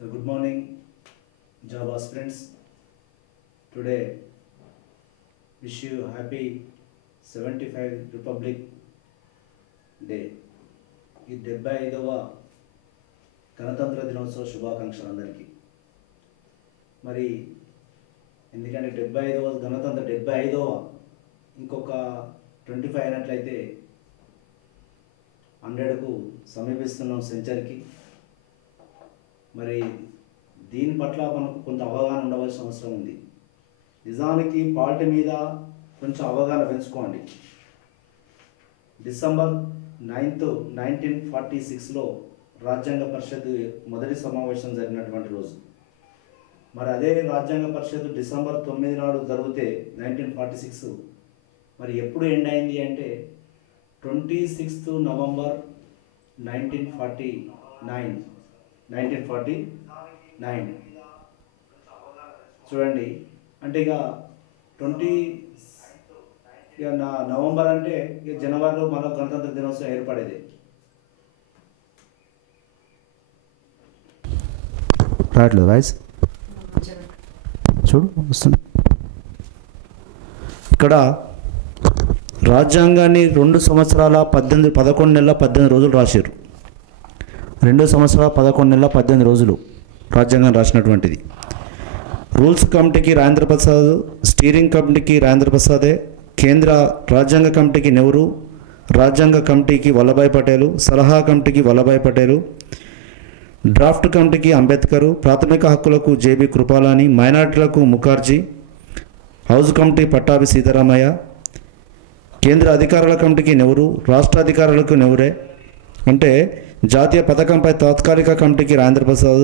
Good morning, job aspirants. Today, wish you happy 75 Republic Day. ఈ 75వ గణతంత్ర దినోత్సవ శుభాకాంక్షలు అందరికీ. మరి ఎందుకంటే 75వ గణతంత్ర 75వ ఇంకొక 25 అయినట్లయితే 100కు సమీపిస్తున్నాం సెంచరీకి. మరి దీని పట్ల మనకు కొంత అవగాహన ఉండవలసిన అవసరం ఉంది. నిజానికి పార్టీ మీద కొంచెం అవగాహన పెంచుకోండి. డిసెంబర్ 9th 1946లో రాజ్యాంగ పరిషత్ మొదటి సమావేశం జరిగినటువంటి రోజు. మరి అదే రాజ్యాంగ పరిషత్ డిసెంబర్ 9 నాడు జరిగితే 1946 మరి ఎప్పుడు ఎండ్ అయింది అంటే 26th November 1949 చూడండి. అంటే ఇక నవంబర్ అంటే ఇక జనవరిలో మన గణతంత్ర దినోత్సవం ఏర్పడేది. రావట్లేదు వాయిస్ చూడు వస్తుంది. ఇక్కడ రాజ్యాంగాన్ని 2 సంవత్సరాల 11 నెలల 18 రోజులు రాశారు. 2 సంవత్సరాల 11 నెలల 18 రోజులు రాజ్యాంగం రాసినటువంటిది. రూల్స్ కమిటీకి రాజేంద్ర ప్రసాద్, స్టీరింగ్ కమిటీకి రాజేంద్ర ప్రసాదే, కేంద్ర రాజ్యాంగ కమిటీకి నెహ్రూ, రాజ్యాంగ కమిటీకి వల్లభాయ్ పటేలు, సలహా కమిటీకి వల్లభాయ్ పటేలు, డ్రాఫ్ట్ కమిటీకి అంబేద్కర్, ప్రాథమిక హక్కులకు జేబీ కృపాలాని, మైనార్టీలకు ముఖర్జీ, హౌస్ కమిటీ పట్టాభి సీతారామయ్య, కేంద్ర అధికారుల కమిటీకి నెహ్రూ, రాష్ట్ర అధికారులకు నెహ్రూరే. అంటే జాతీయ పథకంపై తాత్కాలిక కమిటీకి రాజేంద్ర ప్రసాద్.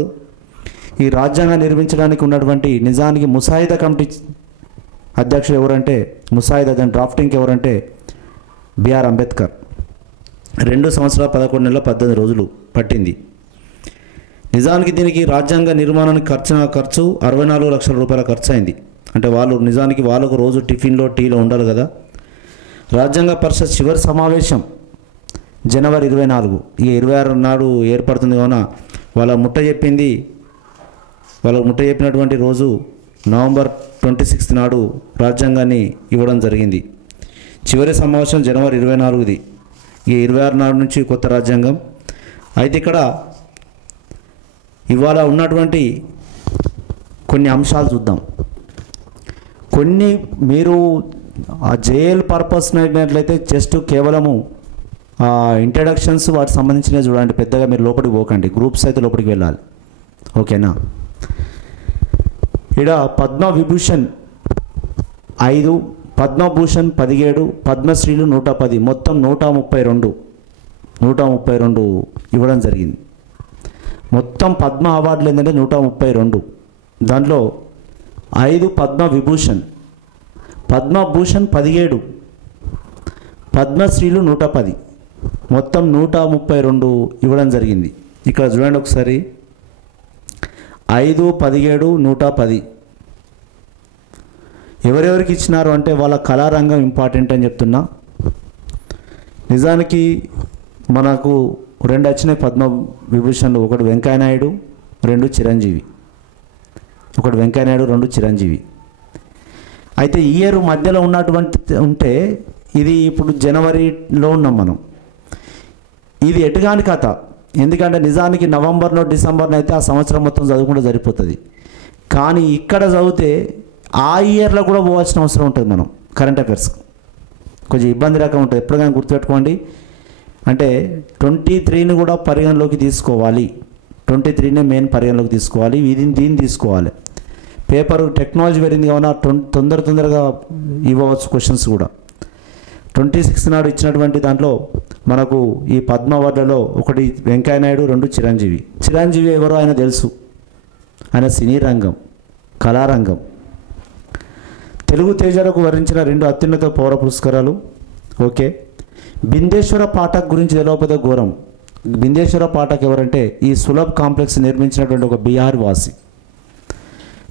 ఈ రాజ్యాంగం నిర్మించడానికి ఉన్నటువంటి నిజానికి ముసాయిదా కమిటీ అధ్యక్షుడు ఎవరంటే ముసాయిదా, దాని డ్రాఫ్టింగ్కి ఎవరంటే బిఆర్ అంబేద్కర్. 2 సంవత్సరాల 11 నెలల 18 రోజులు పట్టింది. నిజానికి దీనికి రాజ్యాంగ నిర్మాణానికి ఖర్చు 64 లక్షల రూపాయల ఖర్చు అయింది. అంటే నిజానికి వాళ్ళకు రోజు టిఫిన్లో టీలో ఉండాలి కదా. రాజ్యాంగ పరిషత్ చివరి సమావేశం జనవరి 24, ఈ 26 నాడు ఏర్పడుతుంది. కావున వాళ్ళకు ముట్ట చెప్పినటువంటి రోజు నవంబర్ 26 నాడు రాజ్యాంగాన్ని ఇవ్వడం జరిగింది. చివరి సమావేశం జనవరి 24ది. ఈ 26 నాడు నుంచి కొత్త రాజ్యాంగం. అయితే ఇక్కడ ఇవాళ ఉన్నటువంటి కొన్ని అంశాలు చూద్దాం. కొన్ని మీరు ఆ జేఎల్ పర్పస్ అయినట్లయితే జస్ట్ కేవలము ఇంట్రడక్షన్స్ వాటికి సంబంధించినవి చూడండి. పెద్దగా మీరు లోపలికి పోకండి, గ్రూప్స్ అయితే లోపలికి వెళ్ళాలి. ఓకేనా. ఇక్కడ పద్మవిభూషణ్ 5, పద్మభూషణ్ 17, పద్మశ్రీలు 110, మొత్తం 132 ఇవ్వడం జరిగింది. మొత్తం పద్మ అవార్డులు ఏంటంటే 132. దాంట్లో 5 పద్మవిభూషణ్, పద్మభూషణ్ 17, పద్మశ్రీలు 110, మొత్తం 132 ఇవ్వడం జరిగింది. ఇక్కడ చూడండి ఒకసారి. 5, 17, 110 ఎవరెవరికి ఇచ్చినారు అంటే వాళ్ళ కళారంగం ఇంపార్టెంట్ అని చెప్తున్నా. నిజానికి మనకు 2 వచ్చినాయి పద్మవిభూషణ్లు. ఒకటి వెంకయ్యనాయుడు, 2 చిరంజీవి. ఒకటి వెంకయ్యనాయుడు, 2 చిరంజీవి. అయితే ఈ ఇయర్ మధ్యలో ఉంటే ఇది ఇప్పుడు జనవరిలో ఉన్నాం మనం. ఇది ఎటుగాని కథ. ఎందుకంటే నిజానికి నవంబర్లో డిసెంబర్లో అయితే ఆ సంవత్సరం మొత్తం చదువుకుంటే సరిపోతుంది. కానీ ఇక్కడ చదివితే ఆ ఇయర్లో కూడా పోవాల్సిన అవసరం ఉంటుంది. మనం కరెంట్ అఫైర్స్ కొంచెం ఇబ్బంది రకం ఉంటుంది. ఎప్పుడుగానే గుర్తుపెట్టుకోండి. అంటే 23ని కూడా పరిగణలోకి తీసుకోవాలి. 23నే మెయిన్ పరిగణలోకి తీసుకోవాలి. దీన్ని తీసుకోవాలి. పేపర్ టెక్నాలజీ పెరిగింది కావున తొందరగా ఇవ్వవచ్చు క్వశ్చన్స్ కూడా. 26 నాడు ఇచ్చినటువంటి దాంట్లో మనకు ఈ పద్మ అవార్డులలో ఒకటి వెంకయ్యనాయుడు, 2 చిరంజీవి. చిరంజీవి ఎవరో ఆయన తెలుసు. ఆయన సినీ రంగం, కళారంగం. తెలుగు తేజాలకు వరించిన 2 అత్యున్నత పౌర పురస్కారాలు. ఓకే. బిందేశ్వర పాఠక్ గురించి తెలియకపోతే ఘోరం. బిందేశ్వర పాఠక్ ఎవరంటే ఈ సులభ్ కాంప్లెక్స్ నిర్మించినటువంటి ఒక బీహార్ వాసి.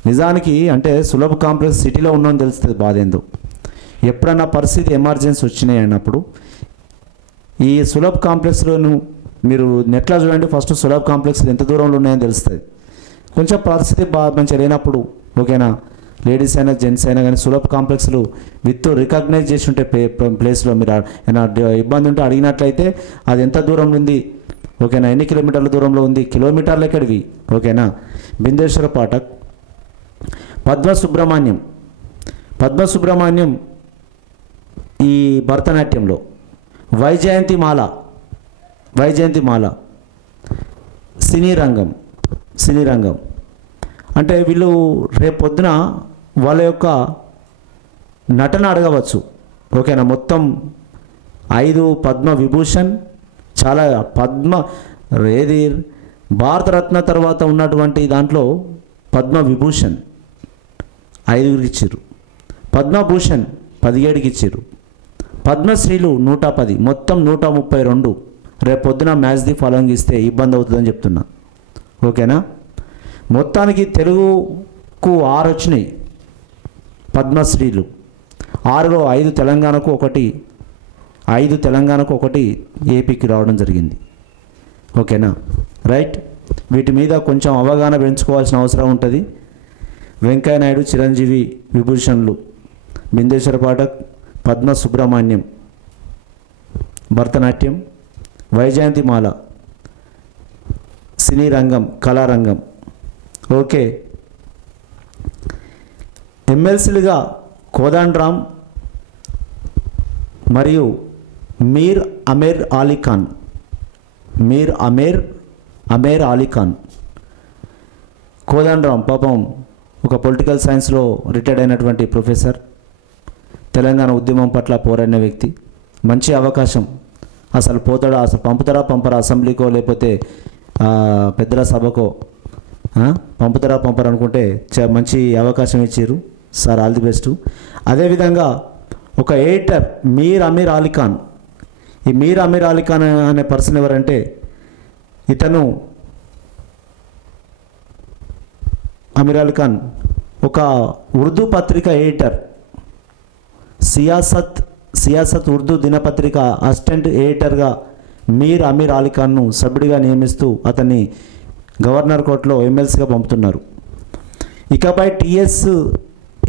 నిజానికి అంటే సులభ్ కాంప్లెక్స్ సిటీలో ఉన్నామని తెలుస్తుంది బాధ ఏందో. ఎప్పుడన్నా పరిస్థితి ఎమర్జెన్సీ వచ్చినాయి అన్నప్పుడు ఈ సులభ్ కాంప్లెక్స్లోను మీరు నెట్లో చూడండి. ఫస్ట్ సులభ్ కాంప్లెక్స్ ఎంత దూరంలో ఉన్నాయని తెలుస్తుంది. కొంచెం పరిస్థితి మంచిగా లేనప్పుడు ఓకేనా, లేడీస్ అయినా జెంట్స్ అయినా కానీ సులభ కాంప్లెక్స్లు విత్ రికగ్నైజ్ చేసి ఉంటే ప్లేస్లో మీరు ఏమైనా ఇబ్బంది ఉంటే అడిగినట్లయితే అది ఎంత దూరం ఉంది ఓకేనా, ఎన్ని కిలోమీటర్ల దూరంలో ఉంది, కిలోమీటర్లు ఎక్కడివి ఓకేనా. బిందేశ్వర పాఠక్, పద్మసుబ్రహ్మణ్యం ఈ భరతనాట్యంలో, వైజయంతిమాల సినీ రంగం. అంటే వీళ్ళు రేపు పొద్దున వాళ్ళ యొక్క నటన అడగవచ్చు ఓకేనా. మొత్తం 5 పద్మ విభూషణ్, చాలా ఏది భారతరత్న తర్వాత ఉన్నటువంటి దాంట్లో పద్మ విభూషణ్ 5 ఇచ్చారు, పద్మభూషణ్ 17 ఇచ్చారు, పద్మశ్రీలు 110, మొత్తం 132. రేపు పొద్దున మ్యాచ్ ది ఫాలోయింగ్ ఇస్తే ఇబ్బంది అవుతుందని చెప్తున్నా ఓకేనా. మొత్తానికి తెలుగుకు 6 వచ్చినాయి పద్మశ్రీలు, 6లో 5 తెలంగాణకు, 1 ఏపీకి రావడం జరిగింది ఓకేనా. రైట్, వీటి మీద కొంచెం అవగాహన పెంచుకోవాల్సిన అవసరం ఉంటుంది. వెంకయ్య నాయుడు, చిరంజీవి విభూషణ్లు, బిందేశ్వర పాఠక్, పద్మసుబ్రహ్మణ్యం భరతనాట్యం, వైజయంతిమాల సినీ రంగం, కళారంగం ఓకే. ఎమ్మెల్సీలుగా కోదండరామ్ మరియు మీర్ అమీర్ అలీ ఖాన్. కోదండరామ్ పాపం ఒక పొలిటికల్ సైన్స్లో రిటైర్డ్ అయినటువంటి ప్రొఫెసర్, తెలంగాణ ఉద్యమం పట్ల పోరాడిన వ్యక్తి. మంచి అవకాశం, అసలు పంపుతారా పంపరా అసెంబ్లీకో లేకపోతే పెద్దల సభకో పంపుతారా అనుకుంటే మంచి అవకాశం ఇచ్చారు సార్, ఆల్ ది బెస్ట్. అదేవిధంగా ఒక ఎడిటర్ మీర్ అమీర్ అలీ ఖాన్. ఈ మీర్ అమీర్ అలీ ఖాన్ అనే పర్సన్ ఎవరంటే, ఇతను అమీర్ అలీ ఖాన్ ఒక ఉర్దూ పత్రిక ఎడిటర్, సియాసత్ ఉర్దూ దినపత్రిక అసిస్టెంట్ ఎడిటర్గా మీర్ అమీర్ అలీ ఖాన్ను సభ్యుడిగా నియమిస్తూ అతన్ని గవర్నర్ కోర్టులో ఎమ్మెల్సీగా పంపుతున్నారు.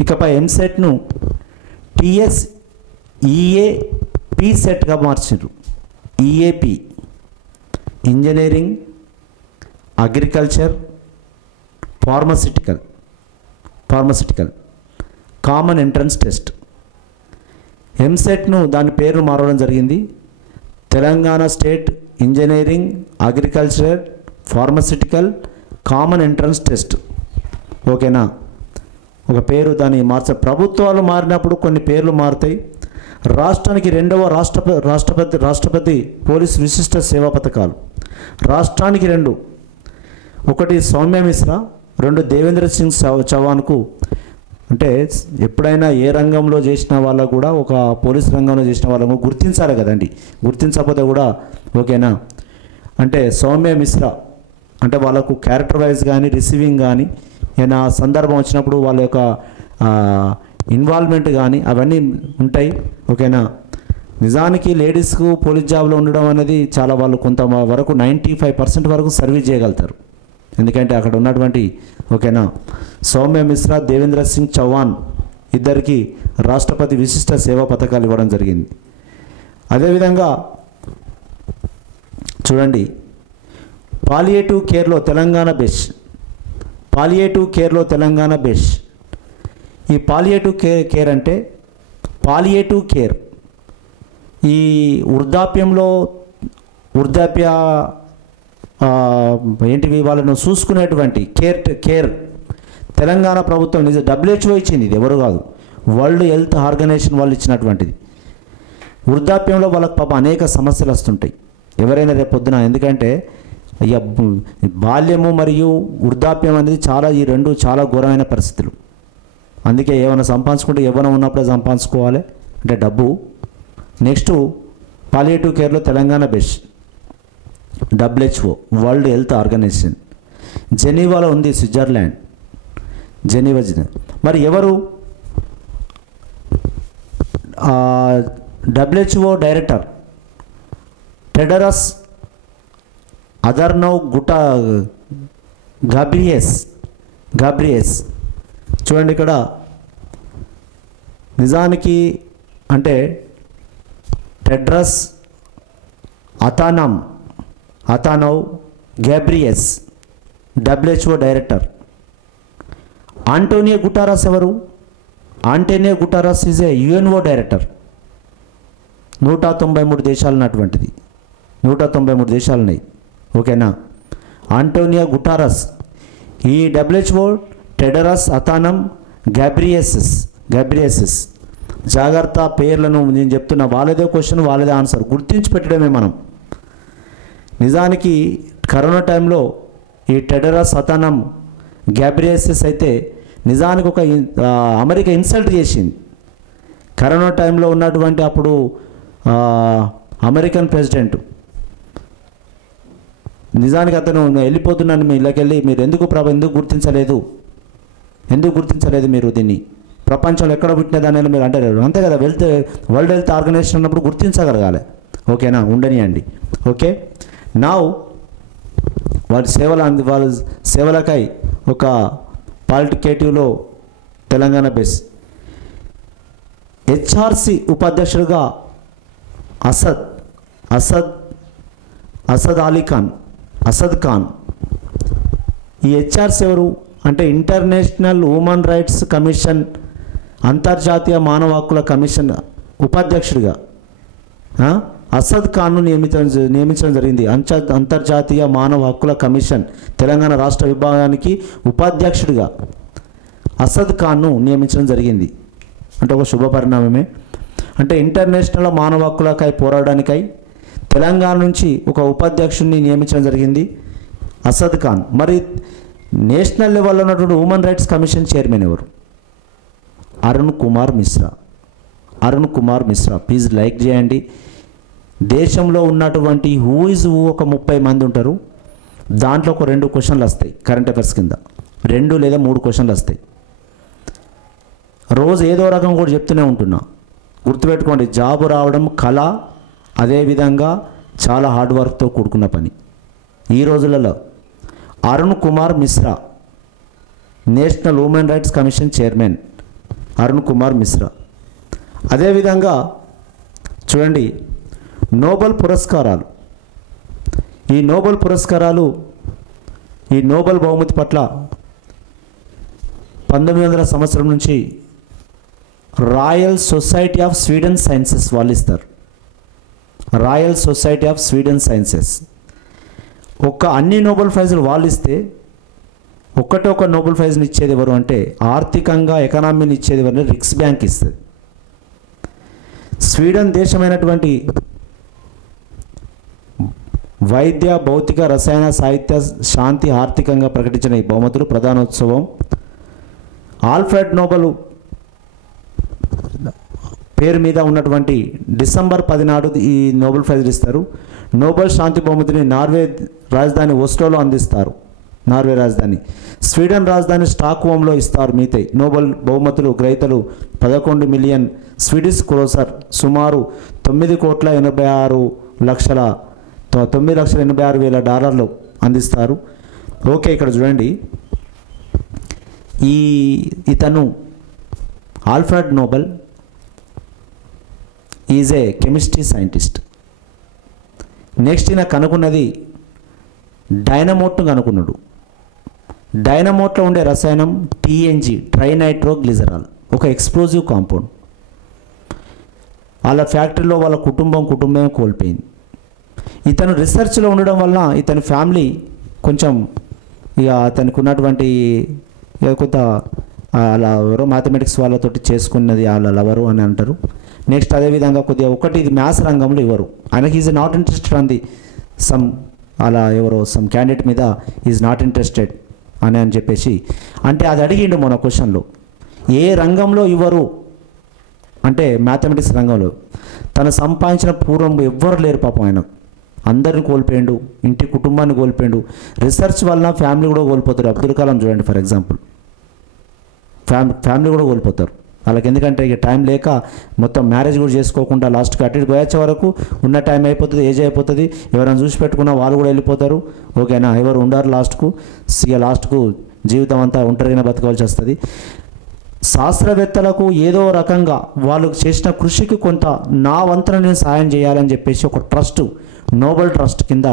ఇకపై ఎంసెట్ను టీఎస్ఈఏపీ సెట్గా మార్చారు. EAP engineering, agriculture, pharmaceutical common entrance test. ఎంసెట్ను దాని పేరు మారడం జరిగింది, Telangana state engineering, agriculture, pharmaceutical common entrance test ఓకేనా. ఒక పేరు దాన్ని ప్రభుత్వాలు మారినప్పుడు కొన్ని పేర్లు మారుతాయి. రాష్ట్రానికి 2వ రాష్ట్రపతి పోలీస్ విశిష్ట సేవా పథకాలు రాష్ట్రానికి 2, ఒకటి సౌమ్య మిశ్రా, 2 దేవేంద్ర సింగ్ చౌహాన్కు. అంటే ఎప్పుడైనా ఏ రంగంలో చేసిన వాళ్ళకు కూడా, ఒక పోలీస్ రంగంలో చేసిన వాళ్ళకు గుర్తించాలి కదండి, గుర్తించకపోతే కూడా ఓకేనా. అంటే సౌమ్య మిశ్రా అంటే వాళ్ళకు క్యారెక్టర్ వైజ్ కానీ రిసీవింగ్ కానీ ఏదైనా సందర్భం వచ్చినప్పుడు వాళ్ళ యొక్క ఇన్వాల్వ్మెంట్ కానీ అవన్నీ ఉంటాయి ఓకేనా. నిజానికి లేడీస్కు పోలీస్ జాబ్లో ఉండడం అనేది చాలా, వాళ్ళు కొంత వరకు 95% వరకు సర్వీస్ చేయగలుగుతారు. ఎందుకంటే అక్కడ ఉన్నటువంటి ఓకేనా సౌమ్య మిశ్రా, దేవేంద్ర సింగ్ చౌహాన్ ఇద్దరికి రాష్ట్రపతి విశిష్ట సేవా పథకాలు ఇవ్వడం జరిగింది. అదేవిధంగా చూడండి, పాలియేటివ్ కేర్లో తెలంగాణ బెస్ట్. ఈ పాలియేటివ్ కేర్ అంటే, పాలియేటివ్ కేర్ ఈ వృద్ధాప్య ఏంటివి వాళ్ళను చూసుకునేటువంటి కేర్ తెలంగాణ ప్రభుత్వం WHO ఇచ్చింది, ఇది ఎవరు కాదు, వరల్డ్ హెల్త్ ఆర్గనైజేషన్ వాళ్ళు ఇచ్చినటువంటిది. వృద్ధాప్యంలో వాళ్ళకి పాప అనేక సమస్యలు వస్తుంటాయి ఎవరైనా రేపు పొద్దున. ఎందుకంటే బాల్యము మరియు వృద్ధాప్యం అనేది ఈ 2 చాలా ఘోరమైన పరిస్థితులు. అందుకే ఏమైనా సంపాదించుకుంటే యవ్వనం ఉన్నప్పుడే సంపాదించుకోవాలి, అంటే డబ్బు. నెక్స్ట్ పాలియేటివ్ కేర్లో Telangana best. WHO world health organization, జెనీవాలో ఉంది, స్విట్జర్లాండ్, జెనీవా. మరి ఎవరు WHO డైరెక్టర్ టెడరస్ అదర్నో గబ్రియేస్ గాబ్రియస్. చూడండి ఇక్కడ నిజానికి అంటే Tedros Adhanom Ghebreyesus WHO director. Antonio Guterres ఎవరు? Antonio Guterres is a UNO director. 193 దేశాలు ఉన్నటువంటిది, 193 దేశాలు ఉన్నాయి. ఓకేనా? ఆంటోనియో గుటెరస్, ఈ WHO టెడ్రస్ అథానమ్ గ్యాబ్రియసెస్. జాగ్రత్త, పేర్లను నేను చెప్తున్నా, వాళ్ళదే క్వశ్చన్ వాళ్ళదే ఆన్సర్, గుర్తించి పెట్టడమే మనం. నిజానికి కరోనా టైంలో ఈ టెడ్రస్ అథానమ్ గ్యాబ్రియసెస్ అయితే నిజానికి ఒక అమెరికా ఇన్సల్ట్ చేసింది. కరోనా టైంలో ఉన్నటువంటి అప్పుడు అమెరికన్ ప్రెసిడెంట్ నిజానికి అతను వెళ్ళిపోతున్నాను మీ ఇళ్ళకెళ్ళి, మీరు ఎందుకు గుర్తించలేదు మీరు దీన్ని, ప్రపంచంలో ఎక్కడ పుట్టినదాని మీరు అంటారు అంతే కదా. వరల్డ్ హెల్త్ ఆర్గనైజేషన్ ఉన్నప్పుడు గుర్తించగలగాలి. ఓకేనా? ఉండనియండి. ఓకే, నౌ వాళ్ళ సేవలకై ఒక పాలిటికేటివ్లో తెలంగాణ బేస్ HRC ఉపాధ్యక్షుడిగా అసద్ ఖాన్. ఈ HRC ఎవరు అంటే ఇంటర్నేషనల్ హ్యూమన్ రైట్స్ కమిషన్, అంతర్జాతీయ మానవ హక్కుల కమిషన్ ఉపాధ్యక్షుడిగా అసద్ ఖాన్ను నియమించడం జరిగింది. అంతర్జాతీయ మానవ హక్కుల కమిషన్ తెలంగాణ రాష్ట్ర విభాగానికి ఉపాధ్యక్షుడిగా అసద్ ఖాన్ను నియమించడం జరిగింది. అంటే ఒక శుభ పరిణామమే. అంటే ఇంటర్నేషనల్ మానవ హక్కులకై పోరాడడానికై తెలంగాణ నుంచి ఒక ఉపాధ్యక్షుడిని నియమించడం జరిగింది, అసద్ ఖాన్. మరి నేషనల్ లెవెల్లో ఉన్నటువంటి హ్యూమన్ రైట్స్ కమిషన్ చైర్మన్ ఎవరు? అరుణ్ కుమార్ మిశ్రా. ప్లీజ్ లైక్ చేయండి. దేశంలో ఉన్నటువంటి హూ ఇస్ హూ ఒక 30 మంది ఉంటారు. దాంట్లో ఒక 2 క్వశ్చన్లు వస్తాయి కరెంట్ అఫైర్స్ కింద, 2 లేదా 3 క్వశ్చన్లు వస్తాయి. రోజు ఏదో రకం కూడా చెప్తూనే ఉంటున్నా. గుర్తుపెట్టుకోండి, జాబ్ రావడం కళ, అదేవిధంగా చాలా హార్డ్ వర్క్తో కూడుకున్న పని. ఈ రోజులలో Arun Kumar Mishra, national human rights commission chairman Arun Kumar Mishra. అదేవిధంగా చూడండి, నోబెల్ పురస్కారాలు. ఈ నోబెల్ బహుమతి పట్ల 1900 సంవత్సరం నుంచి royal society of Sweden sciences వాళ్ళు ఇస్తారు. Royal society of Sweden sciences అన్ని నోబెల్ ప్రైజులు వాళ్ళు ఇస్తే ఒక నోబెల్ ప్రైజ్ని ఇచ్చేది ఎవరు అంటే, ఆర్థికంగా ఎకనామీని ఇచ్చేది ఎవరు? రిక్స్ బ్యాంక్ ఇస్తుంది. స్వీడన్ దేశమైనటువంటి వైద్య, భౌతిక, రసాయన, సాహిత్య, శాంతి, ఆర్థికంగా ప్రకటించిన ఈ బహుమతులు ప్రధానోత్సవం ఆల్ఫ్రెడ్ నోబెల్ పేరు మీద ఉన్నటువంటి డిసెంబర్ 10 నాడు ఈ నోబెల్ ప్రైజ్ ఇస్తారు. నోబెల్ శాంతి బహుమతిని నార్వే రాజధాని ఓస్లోలో అందిస్తారు. నార్వే రాజధాని, స్వీడన్ రాజధాని స్టాక్హోమ్లో ఇస్తారు. మిగతాయి నోబెల్ బహుమతులు గ్రహీతలు 11 మిలియన్ స్వీడిష్ క్రోసర్, సుమారు $9,86,000 అందిస్తారు. ఓకే, ఇక్కడ చూడండి, ఇతను Alfred Nobel is a chemistry scientist. Next ఈయన కనుక్కున్నది డైనమోట్ను కనుక్కున్నాడు. డైనమోట్లో ఉండే రసాయనం TNG, ట్రైనైట్రోగ్లిజరాల్, ఒక ఎక్స్ప్లోజివ్ కాంపౌండ్. వాళ్ళ ఫ్యాక్టరీలో వాళ్ళ కుటుంబం కోల్పోయింది. ఇతను రీసెర్చ్లో ఉండడం వలన ఇతని ఫ్యామిలీ కొంచెం అతనికి ఉన్నటువంటి కొంత అలా ఎవరో మ్యాథమెటిక్స్ వాళ్ళతోటి చేసుకున్నది వాళ్ళ లవరు అని అంటారు. నెక్స్ట్ అదేవిధంగా ఇది మ్యాథ్స్ రంగంలో ఇవ్వరు ఆయనకి, ఈజ్ నాట్ ఇంట్రెస్టెడ్ అంది సమ్ క్యాండిడేట్ మీద ఈజ్ నాట్ ఇంట్రెస్టెడ్ అని చెప్పేసి అంటే అది అడిగిండు మన క్వశ్చన్లో. ఏ రంగంలో ఇవ్వరు అంటే మ్యాథమెటిక్స్ రంగంలో. తను సంపాదించిన పూర్వం ఎవ్వరు లేరు పాపం, ఆయన అందరిని కోల్పోయిండు, ఇంటి కుటుంబాన్ని కోల్పోయిండు. రీసెర్చ్ వలన ఫ్యామిలీ కూడా కోల్పోతారు. అబ్దుల్ కలాం చూడండి ఫర్ ఎగ్జాంపుల్, ఫ్యామిలీ కూడా కోల్పోతారు వాళ్ళకి. ఎందుకంటే ఇక టైం లేక మొత్తం మ్యారేజ్ కూడా చేసుకోకుండా లాస్ట్కి అటు పోయొచ్చే వరకు ఉన్న టైం అయిపోతుంది, ఏజ్ అయిపోతుంది. ఎవరైనా చూసి పెట్టుకున్నా వాళ్ళు కూడా వెళ్ళిపోతారు. ఓకేనా, ఎవరు ఉండారు లాస్ట్కు జీవితం అంతా ఒంటరిగా బతకవలసి వస్తుంది. శాస్త్రవేత్తలకు ఏదో రకంగా వాళ్ళు చేసిన కృషికి కొంత నా వంతున నేను సాయం చేయాలని చెప్పేసి ఒక ట్రస్ట్, నోబెల్ ట్రస్ట్ కింద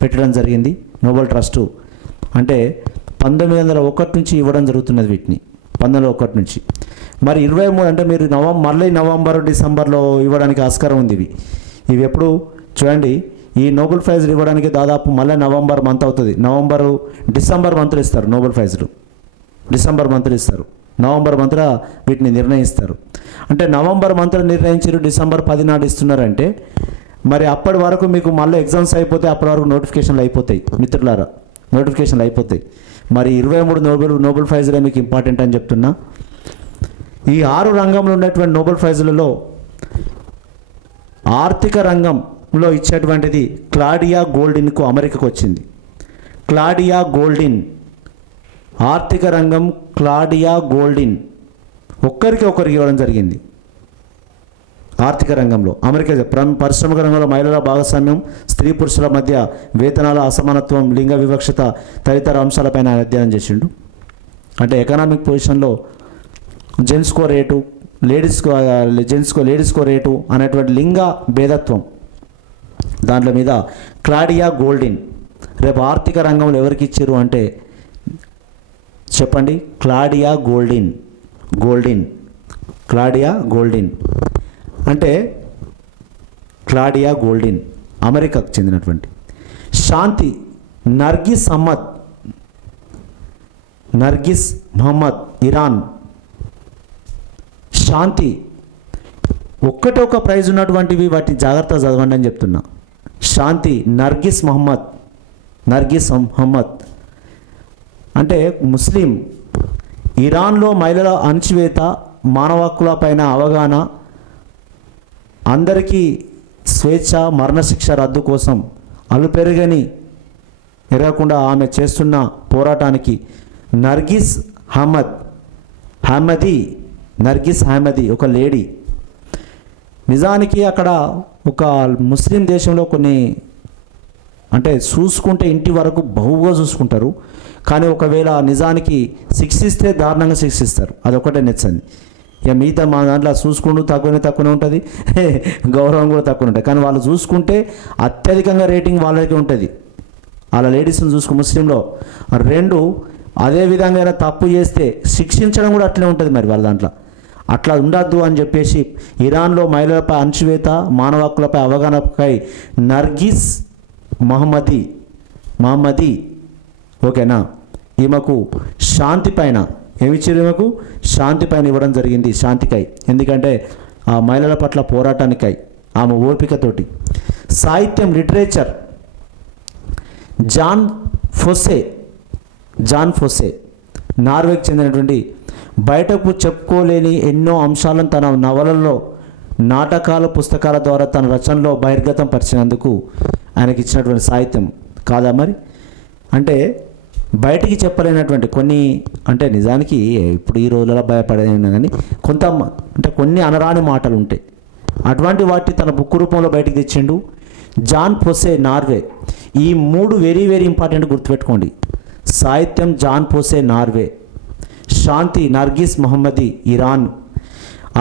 పెట్టడం జరిగింది. నోబెల్ ట్రస్టు అంటే 1901 నుంచి ఇవ్వడం జరుగుతున్నది వీటిని, 1901 నుంచి. మరి 23 అంటే మీరు మళ్ళీ నవంబర్ డిసెంబర్లో ఇవ్వడానికి ఆస్కారం ఉంది. ఇవి ఎప్పుడు చూడండి, ఈ నోబెల్ ప్రైజ్లు ఇవ్వడానికి దాదాపు మళ్ళీ నవంబర్ మంత్ అవుతుంది. డిసెంబర్ మంత్లో ఇస్తారు నోబెల్ ప్రైజ్లు, డిసెంబర్ మంత్లో ఇస్తారు. నవంబర్ మంత్లో వీటిని నిర్ణయిస్తారు. అంటే నవంబర్ మంత్లో నిర్ణయించారు, డిసెంబర్ 10 నాడు ఇస్తున్నారంటే మరి అప్పటి వరకు మీకు మళ్ళీ ఎగ్జామ్స్ అయిపోతే అప్పటి వరకు నోటిఫికేషన్లు అయిపోతాయి మిత్రులారా, నోటిఫికేషన్లు అయిపోతాయి. మరి 23 నోబెల్ ప్రైజ్లే మీకు ఇంపార్టెంట్ అని చెప్తున్నా. ఈ 6 రంగంలో ఉన్నటువంటి నోబెల్ ప్రైజులలో ఆర్థిక రంగంలో ఇచ్చేటువంటిది క్లాడియా గోల్డిన్కు అమెరికాకు వచ్చింది. క్లాడియా గోల్డిన్, ఆర్థిక రంగం క్లాడియా గోల్డిన్ ఒకరికి ఇవ్వడం జరిగింది. ఆర్థిక రంగంలో అమెరికా. పరిశ్రమిక రంగంలో మహిళల భాగస్వామ్యం, స్త్రీ పురుషుల మధ్య వేతనాల అసమానత్వం, లింగ వివక్షత తదితర అంశాలపైన అధ్యయనం చేసిండు. అంటే ఎకనామిక్ పొజిషన్లో జెంట్స్కో రేటు, లేడీస్కో రేటు అనేటువంటి లింగ భేదత్వం దాంట్లో మీద క్లాడియా గోల్డిన్. రేపు ఆర్థిక రంగంలో ఎవరికి ఇచ్చారు అంటే చెప్పండి, క్లాడియా గోల్డిన్ అంటే క్లాడియా గోల్డిన్ అమెరికాకు చెందినటువంటి. శాంతి నర్గిస్ మహమ్మద్ ఇరాన్. శాంతి ఒక్క ప్రైజ్ ఉన్నటువంటివి, వాటి జాగ్రత్త చదవండి అని చెప్తున్నా. శాంతి నర్గిస్ మహమ్మద్ అంటే ముస్లిం. ఇరాన్లో మహిళల అణచివేత, మానవ హక్కుల పైన అవగాహన, అందరికీ స్వేచ్ఛ, మరణశిక్ష రద్దు కోసం అలుపెరగని ఎరగకుండా ఆమె చేస్తున్న పోరాటానికి నర్గిస్ అహ్మదీ ఒక లేడీ. నిజానికి అక్కడ ఒక ముస్లిం దేశంలో కొన్ని అంటే చూసుకుంటే ఇంటి వరకు బహుగా చూసుకుంటారు, కానీ ఒకవేళ నిజానికి శిక్షిస్తే దారుణంగా శిక్షిస్తారు. అదొకటే నచ్చింది. ఇక మిగతా మా దాంట్లో చూసుకుంటూ తక్కువనే ఉంటుంది, గౌరవం కూడా తక్కువ ఉంటుంది. కానీ వాళ్ళు చూసుకుంటే అత్యధికంగా రేటింగ్ వాళ్ళకి ఉంటుంది. వాళ్ళ లేడీస్ని ముస్లింలో 2 అదేవిధంగా తప్పు చేస్తే శిక్షించడం కూడా అట్లే ఉంటుంది. మరి వాళ్ళ దాంట్లో అట్లా ఉండద్దు అని చెప్పేసి ఇరాన్లో మహిళలపై అణచివేత, మానవ హక్కులపై అవగాహనపై నర్గిస్ మహమ్మదీ ఓకేనా, ఈమెకు శాంతి పైన ఏమిచ్చారు, ఈమెకు శాంతి పైన ఇవ్వడం జరిగింది. శాంతికై, ఎందుకంటే ఆ మహిళల పట్ల పోరాటానికై ఆమె ఓపికతోటి. సాహిత్యం లిటరేచర్ జాన్ ఫోసే నార్వేకి చెందినటువంటి, బయటకు చెప్పుకోలేని ఎన్నో అంశాలను తన నవలల్లో, నాటకాల, పుస్తకాల ద్వారా తన రచనలో బహిర్గతం పరిచినందుకు ఆయనకి ఇచ్చినటువంటి సాహిత్యం కాదా మరి. అంటే బయటికి చెప్పలేనటువంటి కొన్ని, అంటే నిజానికి ఇప్పుడు ఈ రోజులలో భయపడేనా కానీ కొంత అంటే కొన్ని అనరాని మాటలు ఉంటాయి, అటువంటి వాటిని తన బుక్ రూపంలో బయటికి తెచ్చిండు. Jon Fosse Norway. ఈ 3 వెరీ వెరీ ఇంపార్టెంట్ గుర్తుపెట్టుకోండి. సాహిత్యం జాన్ ఫోసే నార్వే, శాంతి నర్గిస్ మహమ్మదీ ఇరాన్,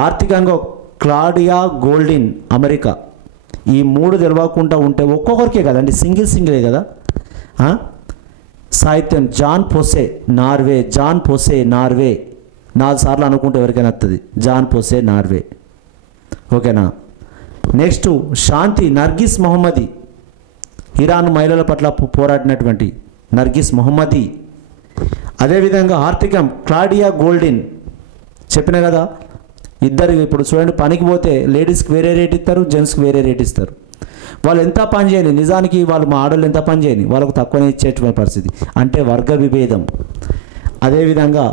ఆర్థికంగా క్లాడియా గోల్డిన్ అమెరికా. ఈ 3 తెలవకుండా ఉంటే ఒక్కొక్కరికే కదండి, సింగిలే కదా. సాహిత్యం జాన్ ఫోసే నార్వే 4 సార్లు అనుకుంటే ఎవరికైనా వస్తుంది. జాన్ ఫోసే నార్వే ఓకేనా. నెక్స్ట్ శాంతి నర్గిస్ మహమ్మదీ, ఇరాన్ మహిళల పట్ల పోరాడినటువంటి నర్గిస్ మహమ్మదీ. అదేవిధంగా ఆర్థికం క్లాడియా గోల్డిన్ చెప్పిన కదా. ఇద్దరు ఇప్పుడు చూడండి, పనికి పోతే లేడీస్కి వేరే రేట్ ఇస్తారు, జెంట్స్కి వేరే రేట్ ఇస్తారు. వాళ్ళు ఎంత పని చేయని, నిజానికి వాళ్ళు మా ఆడవాళ్ళు ఎంత పని చేయని వాళ్ళకు తక్కువనే ఇచ్చేటువంటి పరిస్థితి, అంటే వర్గ విభేదం. అదేవిధంగా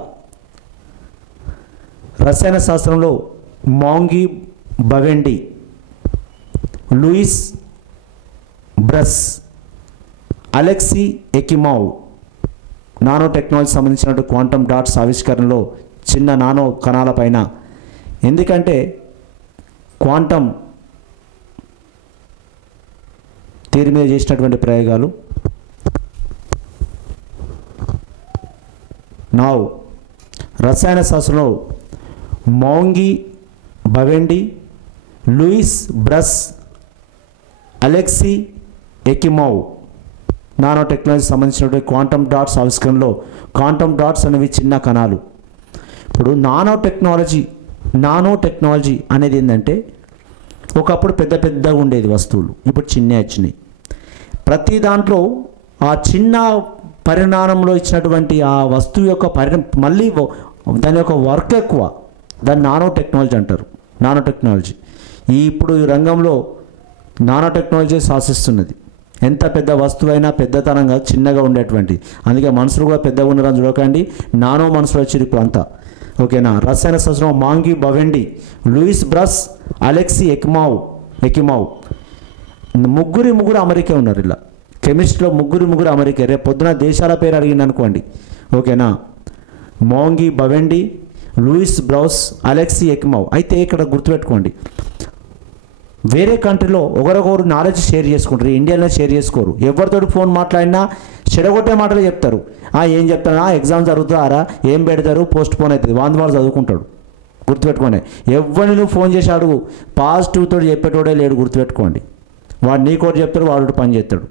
రసాయన శాస్త్రంలో Moungi Bawendi, Louis Brus, Alexei Ekimov, nano technology సంబంధించినట్టు క్వాంటమ్ డాట్స్ ఆవిష్కరణలో చిన్న నానో కణాల పైన, ఎందుకంటే క్వాంటమ్ థియరీ మీద చేసినటువంటి ప్రయోగాలు. నౌ రసాయన శాస్త్రంలో Moungi Bawendi, Louis Brus, Alexei Ekimov nano టెక్నాలజీకి సంబంధించినటువంటి క్వాంటమ్ డాట్స్ ఆవిష్కరణలో క్వాంటమ్ డాట్స్ అనేవి చిన్న కణాలు. ఇప్పుడు నానో టెక్నాలజీ అనేది ఏంటంటే ఒకప్పుడు పెద్ద పెద్దగా ఉండేది వస్తువులు, ఇప్పుడు చిన్న వచ్చినాయి. ప్రతి దాంట్లో ఆ చిన్న పరిణామంలో ఇచ్చినటువంటి ఆ వస్తువు యొక్క మళ్ళీ దాని యొక్క వర్క్ ఎక్కువ, దాన్ని నానో టెక్నాలజీ అంటారు. నానో టెక్నాలజీ ఇప్పుడు ఈ రంగంలో నానో టెక్నాలజీ శాసిస్తున్నది. ఎంత పెద్ద వస్తువైనా పెద్దతనంగా చిన్నగా ఉండేటువంటి, అందుకే మనుషులు కూడా పెద్దగా ఉన్నారని చూడకండి, నానో మనుషులు వచ్చి ఇప్పుడు అంతా. ఓకేనా. రసాయన శాస్త్రం Moungi Bawendi, Louis Brus, Alexei Ekimov ముగ్గురు అమెరికా ఉన్నారు. ఇలా కెమిస్ట్రీలో ముగ్గురు అమెరికా. రేపు పొద్దున దేశాల పేరు అడిగింది అనుకోండి. ఓకేనా. మాంగి బవెండి, లూయిస్ బ్రౌస్, అలెక్సీ ఎకిమోవ్. అయితే ఇక్కడ గుర్తుపెట్టుకోండి, వేరే కంట్రీలో ఒకరొకరు నాలెడ్జ్ షేర్ చేసుకుంటారు, ఇండియాలో షేర్ చేసుకోరు. ఎవరితో ఫోన్ మాట్లాడినా చెడగొట్టే మాటలు చెప్తారు. ఏం చెప్తారా, ఎగ్జామ్ జరుగుతారా, ఏం పెడతారు, పోస్ట్ పోన్ అవుతుంది, వాడు చదువుకుంటాడు. గుర్తుపెట్టుకోండి, ఎవరిని నువ్వు ఫోన్ చేసి అడుగు, పాజిటివ్తో చెప్పేటోడే లేడు. గుర్తుపెట్టుకోండి, వాడు నీకోటి చెప్తాడు, వాడు పని చేస్తాడు.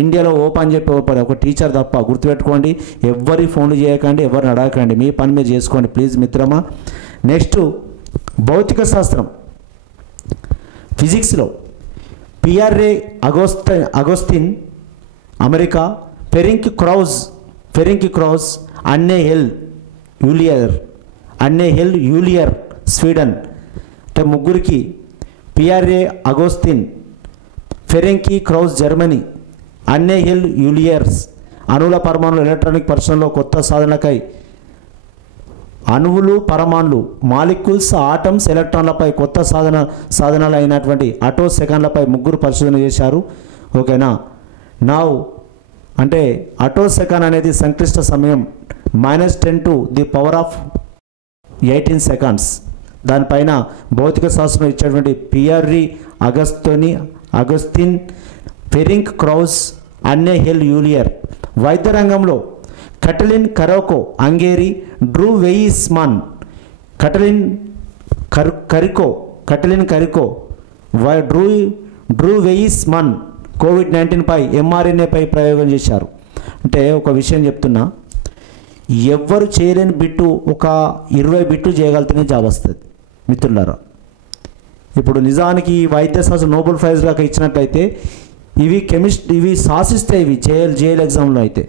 ఇండియాలో ఓ పని చెప్పి ఒక టీచర్ తప్ప. గుర్తుపెట్టుకోండి, ఎవరి ఫోన్లు చేయకండి, ఎవరిని అడగకండి, మీ పని మీరు చేసుకోండి ప్లీజ్ మిత్రమా. నెక్స్ట్ భౌతిక శాస్త్రం, ఫిజిక్స్లో పిఆర్ఏ అగోస్టిన్ అమెరికా, ఫెరింక్ క్రౌజ్ అన్నెహెల్ యూలియర్ స్వీడన్. అంటే ముగ్గురికి పిఆర్ఏ అగోస్టిన్, ఫెరెంకి క్రౌజ్ జర్మనీ, అన్నెహెల్ యూలియర్స్ అణువుల పరమాణులు ఎలక్ట్రానిక్ పరిశ్రమలో కొత్త సాధనకై అణువులు పరమాణులు మాలిక్యూల్స్ ఆటమ్స్ ఎలక్ట్రాన్లపై కొత్త సాధనాలు అయినటువంటి అటో సెకండ్లపై ముగ్గురు పరిశోధన చేశారు. ఓకేనా. నౌ అంటే అటో సెకండ్ అనేది సంక్లిష్ట సమయం -10 to the power of 18 seconds. దానిపైన భౌతిక శాస్త్రం ఇచ్చేటువంటి పిఆర్ఈ అగస్టిన్, ఫెరింక్ క్రౌజ్, అన్నెహెల్ యూలియర్. వైద్య రంగంలో Katalin Kariko Hungary, Drew Weissman, Katalin Kariko, Drew Weissman కోవిడ్-19 పై mRNA ప్రయోగం చేశారు. అంటే ఒక విషయం చెప్తున్నా, ఎవ్వరు చేయలేని బిట్టు ఒక 20 బిట్లు చేయగలిగితేనే జాబ్ వస్తుంది మిత్రులారా. ఇప్పుడు నిజానికి ఈ వైద్య శాస్త్రం నోబెల్ ప్రైజ్ దాకా ఇచ్చినట్లయితే ఇవి శాసిస్తే జేఎల్ ఎగ్జామ్లో అయితే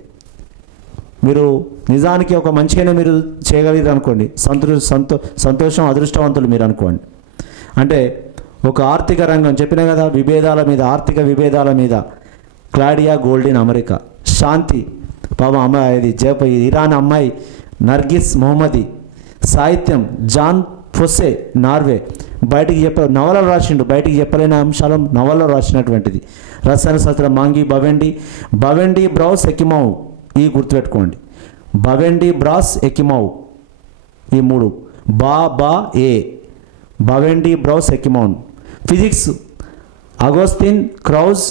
మీరు నిజానికి ఒక మంచిగానే మీరు చేయగలిగారు అనుకోండి, సంతోషం, అదృష్టవంతులు మీరు అనుకోండి. అంటే ఒక ఆర్థిక రంగం చెప్పినా కదా, ఆర్థిక విభేదాల మీద క్లాడియా గోల్డిన్ అమెరికా, శాంతి పాపం అమ్మాయి ఇరాన్ అమ్మాయి నర్గిస్ మొహమ్మది, సాహిత్యం జాన్ ఫొసే నార్వే, నవలలు రాసిండు, బయటికి చెప్పలేని అంశాలు నవలలో రాసినటువంటిది. రసాయన శాస్త్రం మాంగి బవెండి బ్రౌస్ ఎకిమోవ్. ఈ గుర్తుపెట్టుకోండి, బవెండి బ్రాస్ ఎకిమోవ్, ఈ మూడు Bawendi Brus Ekimov. Physics Agostini Krausz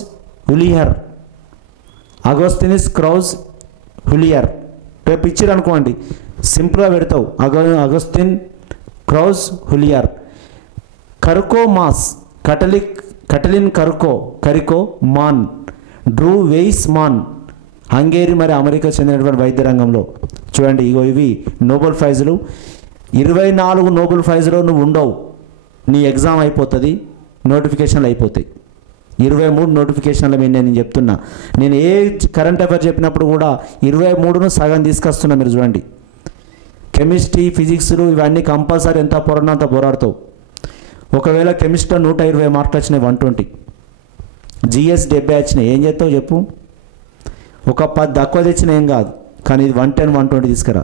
L'Huillier. రేపు ఇచ్చారు అనుకోండి, సింపుల్గా పెడతావు, అగోస్టిన్ క్రౌజ్ హులియర్. కరుకో మాస్, కటలిన్ కరికో మాన్, డ్రూ వెయిస్మాన్ హంగేరీ మరి అమెరికా చెందినటువంటి వైద్య రంగంలో. చూడండి, ఇవి నోబెల్ ప్రైజులు. 24 నోబెల్ ప్రైజులో నువ్వు ఉండవు, నీ ఎగ్జామ్ అయిపోతుంది, నోటిఫికేషన్లు అయిపోతాయి. 23 నోటిఫికేషన్ల మీద నేను చెప్తున్నా. నేను ఏ కరెంట్ అఫైర్ చెప్పినప్పుడు కూడా 23ను సగం తీసుకొస్తున్నా. మీరు చూడండి, కెమిస్ట్రీ, ఫిజిక్స్లు ఇవన్నీ కంపల్సరీ ఎంత పోరాడినంత పోరాడుతావు. ఒకవేళ కెమిస్ట్రీలో 120 మార్కులు వచ్చినాయి, 120, జిఎస్ 70 వచ్చినాయి, ఏం చేస్తావు చెప్పు? ఒక 10 తక్కువ తెచ్చిన ఏం కాదు, కానీ ఇది 110, 120 తీసుకురా.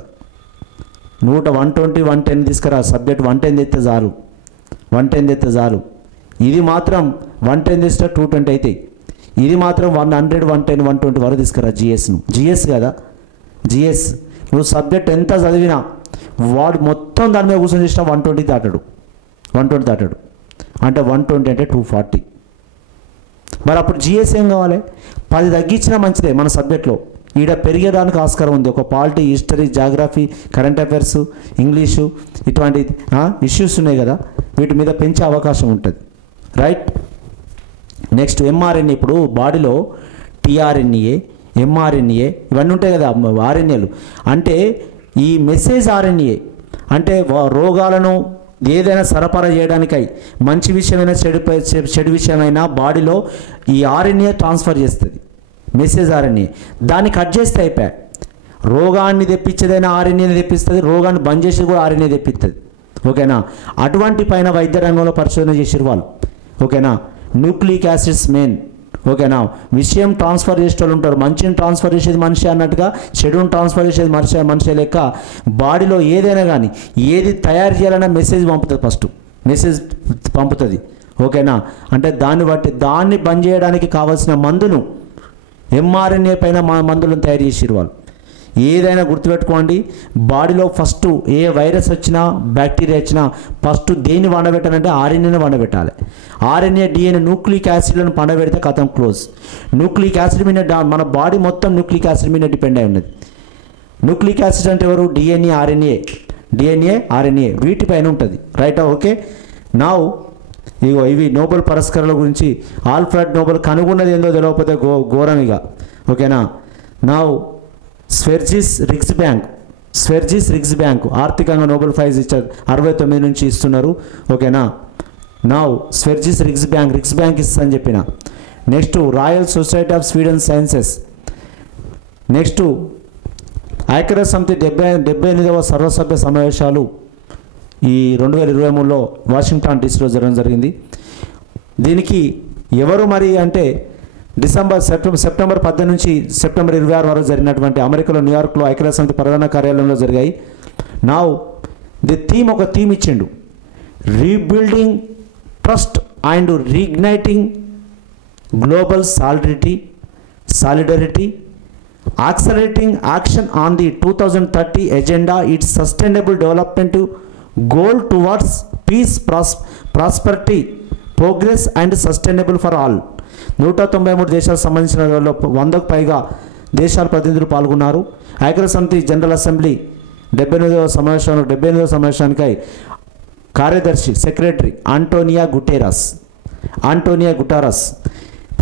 120, 110 తీసుకురా. సబ్జెక్ట్ 110 తెస్తే చాలు. ఇది మాత్రం 110 తెస్తే 220 అవుతాయి. ఇది మాత్రం 100, 110, 120 వరకు తీసుకురా. జిఎస్ కదా, జిఎస్ నువ్వు సబ్జెక్ట్ ఎంత చదివినా వాడు మొత్తం దాని మీద కూర్చొని చేసినా 120 దాటాడు. అంటే 120 అంటే 240. మరి అప్పుడు జిఎస్ ఏం కావాలి? 10 తగ్గించినా మంచిదే మన సబ్జెక్ట్లో. ఈడ పెరిగడానికి ఆస్కారం ఉంది. ఒక polity, history, geography, current affairs, English ఇటువంటి ఇష్యూస్ ఉన్నాయి కదా, వీటి మీద పెంచే అవకాశం ఉంటుంది. రైట్. Next mRNA. ఇప్పుడు బాడీలో టీఆర్ఎన్ఏ, ఎంఆర్ఎన్ఏ ఇవన్నీ ఉంటాయి కదా ఆర్ఎన్ఏలు. అంటే ఈ మెసేజ్ ఆర్ఎన్ఏ అంటే రోగాలను ఏదైనా సరఫరా చేయడానికై మంచి విషయమైనా చెడు విషయమైనా బాడీలో ఈ ఆర్ఎన్ఏ ట్రాన్స్ఫర్ చేస్తుంది. మెసేజ్ ఆర్ఎన్ఏ దాన్ని కట్ చేస్తే అయిపోయాయి. రోగాన్ని తెప్పించేదైనా ఆర్ఎన్ఏని తెప్పిస్తుంది, రోగాన్ని బంద్ చేసి కూడా ఆర్ఎన్ఏ తెప్పిస్తుంది. ఓకేనా. అటువంటి పైన వైద్య రంగంలో పరిశోధన చేసారు వాళ్ళు. ఓకేనా. Nucleic acids main. ఓకేనా. విషయం ట్రాన్స్ఫర్ చేసే వాళ్ళు ఉంటారు. మంచిని ట్రాన్స్ఫర్ చేసేది మనిషి అన్నట్టుగా చెడుని ట్రాన్స్ఫర్ చేసేది మనిషి లెక్క బాడీలో ఏదైనా కానీ ఏది తయారు చేయాలన్నా మెసేజ్ పంపుతుంది. ఫస్ట్ మెసేజ్ పంపుతుంది. ఓకేనా. అంటే దాన్ని బట్టి దాన్ని బంద్ చేయడానికి కావాల్సిన మందును ఎంఆర్ఎన్ఏ పైన మందులను తయారు చేసారు వాళ్ళు. ఏదైనా గుర్తుపెట్టుకోండి, బాడీలో ఫస్ట్ ఏ వైరస్ వచ్చినా బ్యాక్టీరియా వచ్చినా ఫస్ట్ దేన్ని వండబెట్టాలంటే ఆర్ఎన్ఏని వండబెట్టాలి. ఆర్ఎన్ఏ, డిఎన్ఏ, న్యూక్లిక్ యాసిడ్లను పండబెడితే కథం క్లోజ్. న్యూక్లిక్ యాసిడ్ మీద మన బాడీ మొత్తం న్యూక్లిక్ యాసిడ్ మీద డిపెండ్ అయి ఉన్నది. న్యూక్లిక్ యాసిడ్ అంటే ఎవరు? DNA, RNA. డిఎన్ఏ, ఆర్ఎన్ఏ వీటిపైన ఉంటుంది. రైటా. ఓకే. నౌ ఇవి నోబెల్ పురస్కారాల గురించి ఆల్ఫ్రెడ్ నోబెల్ కనుగొన్నది ఏందో తెలియకపోతే ఘోరంగా. ఓకేనా. నౌ స్వెర్జిస్ రిగ్స్ బ్యాంక్ ఆర్థికంగా నోబెల్ ప్రైజ్ ఇచ్చారు. 69 నుంచి ఇస్తున్నారు. ఓకేనా. నౌ స్వెర్జిస్ రిగ్స్ బ్యాంక్ ఇస్తుందని చెప్పిన. Next royal society of Sweden sciences. Next ఐక్యరాజ్య సమితి 78వ సర్వసభ్య సమావేశాలు ఈ 2023లో వాషింగ్టన్ డీసీలో జరగడం జరిగింది. దీనికి ఎవరు మరి అంటే సెప్టెంబర్ 10 నుంచి సెప్టెంబర్ 26 వరకు జరిగినటువంటి అమెరికాలో న్యూయార్క్లో ఐక్యరాజ్య సమితి ప్రధాన కార్యాలయంలో జరిగాయి. నౌ ఒక థీమ్ ఇచ్చిండు. Rebuilding trust and reigniting global solidarity accelerating action on the 2030 agenda its sustainable development goal towards peace, prosperity, progress and sustainable for all. 193 దేశాలకు సంబంధించిన 100కు పైగా దేశాల ప్రతినిధులు పాల్గొన్నారు. ఐక్యరాజ్య సమితి జనరల్ అసెంబ్లీ 78వ సమావేశానికై కార్యదర్శి సెక్రటరీ ఆంటోనియో గుటెరస్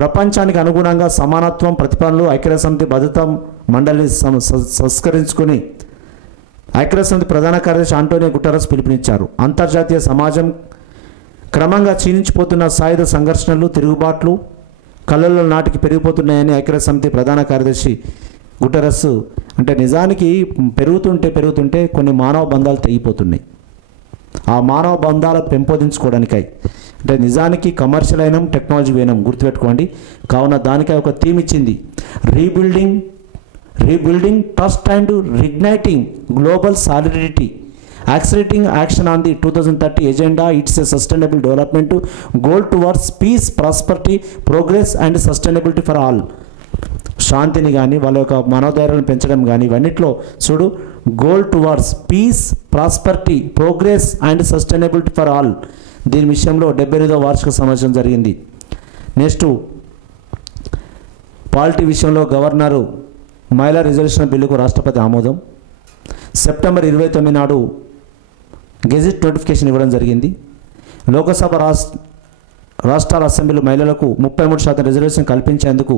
ప్రపంచానికి అనుగుణంగా సమానత్వం, ప్రతిపాదనలు ఐక్యరాజ్య సమితి భద్రతా మండలిని సంస్కరించుకుని ఐక్యరాజ్య సమితి ప్రధాన కార్యదర్శి ఆంటోనియో గుటెరస్ పిలుపునిచ్చారు. అంతర్జాతీయ సమాజం క్రమంగా క్షీణించిపోతున్న సాయుధ సంఘర్షణలు, తిరుగుబాట్లు కళ్ళల్లో నాటికి పెరిగిపోతున్నాయని ఐక్యరాజ్య సమితి ప్రధాన కార్యదర్శి గుటెరస్ అంటే నిజానికి పెరుగుతుంటే కొన్ని మానవ బంధాలు తెగిపోతున్నాయి. ఆ మానవ బంధాలు పెంపొందించుకోవడానికై అంటే నిజానికి కమర్షియల్ అయినాం, టెక్నాలజీ అయినాం గుర్తుపెట్టుకోండి. కావున దానికై ఒక థీమ్ ఇచ్చింది. Rebuilding trust and reigniting global solidarity accelerating action on the 2030 agenda, it's a sustainable development goal towards peace, prosperity, progress and sustainability for all. శాంతిని కానీ వాళ్ళ యొక్క మనోధైర్యాలను పెంచడం కానీ ఇవన్నిట్లో చూడు, goal towards peace, prosperity, progress and sustainability for all. దీని విషయంలో 78వ వార్షిక సమావేశం జరిగింది. నెక్స్ట్ పాలిటీ విషయంలో గవర్నరు మహిళా రిజర్వేషన్ బిల్లుకు రాష్ట్రపతి ఆమోదం. సెప్టెంబర్ 29 నాడు గెజిట్ నోటిఫికేషన్ ఇవ్వడం జరిగింది. లోకసభ రాష్ట్రాల అసెంబ్లీలో మహిళలకు 33% రిజర్వేషన్ కల్పించేందుకు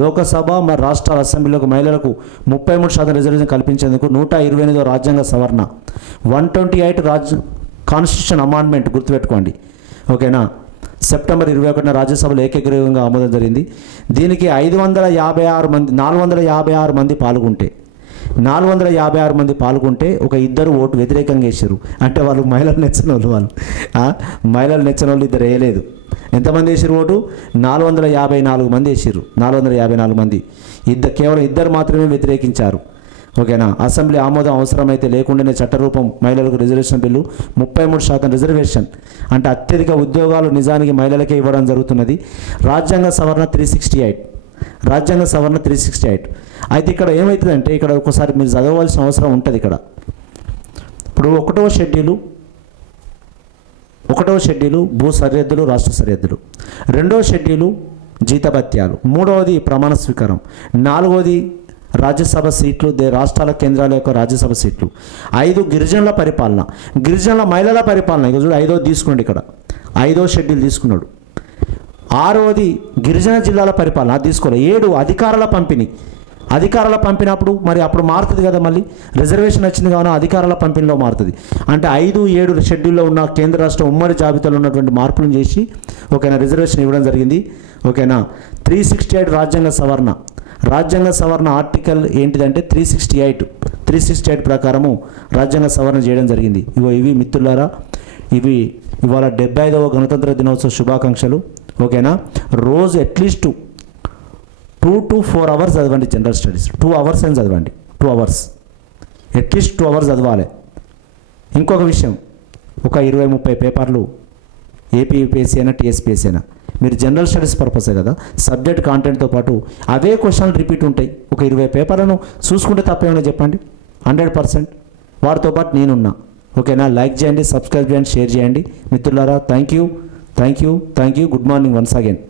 లోకసభ మరి రాష్ట్రాల అసెంబ్లీలకు మహిళలకు 33% రిజర్వేషన్ కల్పించేందుకు 128వ రాజ్యాంగ సవరణ 128 కాన్స్టిట్యూషన్ అమెండ్మెంట్ గుర్తుపెట్టుకోండి. ఓకేనా. సెప్టెంబర్ 21న రాజ్యసభలో ఏకగ్రీవంగా ఆమోదం జరిగింది. దీనికి 456 మంది పాల్గొంటే 456 మంది పాల్గొంటే ఒక 2 ఓటు వ్యతిరేకంగా వేసారు. అంటే వాళ్ళు మహిళలు నచ్చిన వాళ్ళు మహిళలు నచ్చిన వాళ్ళు 2 వేయలేదు. ఎంతమంది వేసారు ఓటు? 454 మంది వేసారు. 454 మంది కేవలం 2 మాత్రమే వ్యతిరేకించారు. ఓకేనా. అసెంబ్లీ ఆమోదం అవసరమైతే లేకుండానే చట్టరూపం మహిళలకు రిజర్వేషన్ బిల్లు 33% రిజర్వేషన్ అంటే అత్యధిక ఉద్యోగాలు నిజానికి మహిళలకే ఇవ్వడం జరుగుతున్నది. రాజ్యాంగ సవరణ 368. అయితే ఇక్కడ ఏమవుతుందంటే ఇక్కడ ఒకసారి మీరు చదవవలసిన అవసరం ఉంటుంది. ఇక్కడ ఇప్పుడు 1వ షెడ్యూలు భూ సరిహద్దులు, రాష్ట్ర సరిహద్దులు. 2వ షెడ్యూలు జీతభత్యాలు. 3వది ప్రమాణ స్వీకారం. 4వది రాజ్యసభ సీట్లు రాష్ట్రాల కేంద్రాల యొక్క రాజ్యసభ సీట్లు, 5 గిరిజనుల పరిపాలన, గిరిజనుల మహిళల పరిపాలన, ఇక చూడు 5వ తీసుకోండి, ఇక్కడ 5వ షెడ్యూల్ తీసుకున్నాడు. 6వది గిరిజన జిల్లాల పరిపాలన, అది తీసుకోవాలి. 7 అధికారాల పంపిణీ, అధికారాల పంపినప్పుడు మరి అప్పుడు మారుతుంది కదా, మళ్ళీ రిజర్వేషన్ వచ్చింది కావున అధికారాల పంపిణీలో మారుతుంది. అంటే 5, 7 షెడ్యూల్లో ఉన్న కేంద్ర రాష్ట్ర ఉమ్మడి జాబితాలో ఉన్నటువంటి మార్పులను చేసి ఓకేనా రిజర్వేషన్ ఇవ్వడం జరిగింది. ఓకేనా 368 రాజ్యాంగ సవరణ, రాజ్యాంగ సవరణ ఆర్టికల్ ఏంటిదంటే 368 ప్రకారము రాజ్యాంగ సవరణ చేయడం జరిగింది. ఇవి మిత్రులారా, ఇవి ఇవాళ 75వ గణతంత్ర దినోత్సవ శుభాకాంక్షలు. ఓకేనా, రోజు అట్లీస్ట్ 2 to 4 hours చదవండి జనరల్ స్టడీస్. 2 hours అని చదవండి, 2 hours అట్లీస్ట్ 2 hours చదవాలి. ఇంకొక విషయం, ఒక 20-30 పేపర్లు ఏపీ యూపీఎస్సీ అయినా టీఎస్పీఎస్సీ అయినా మీరు జనరల్ స్టడీస్ పర్పసే కదా, సబ్జెక్ట్ కాంటెంట్తో పాటు అవే క్వశ్చన్లు రిపీట్ ఉంటాయి. ఒక 20 పేపర్లను చూసుకుంటే తప్పేమైనా చెప్పండి, 100%. వాటితో పాటు నేనున్నా. ఓకేనా, లైక్ చేయండి, సబ్స్క్రైబ్ చేయండి, షేర్ చేయండి మిత్రులారా. Thank you. Good morning once again.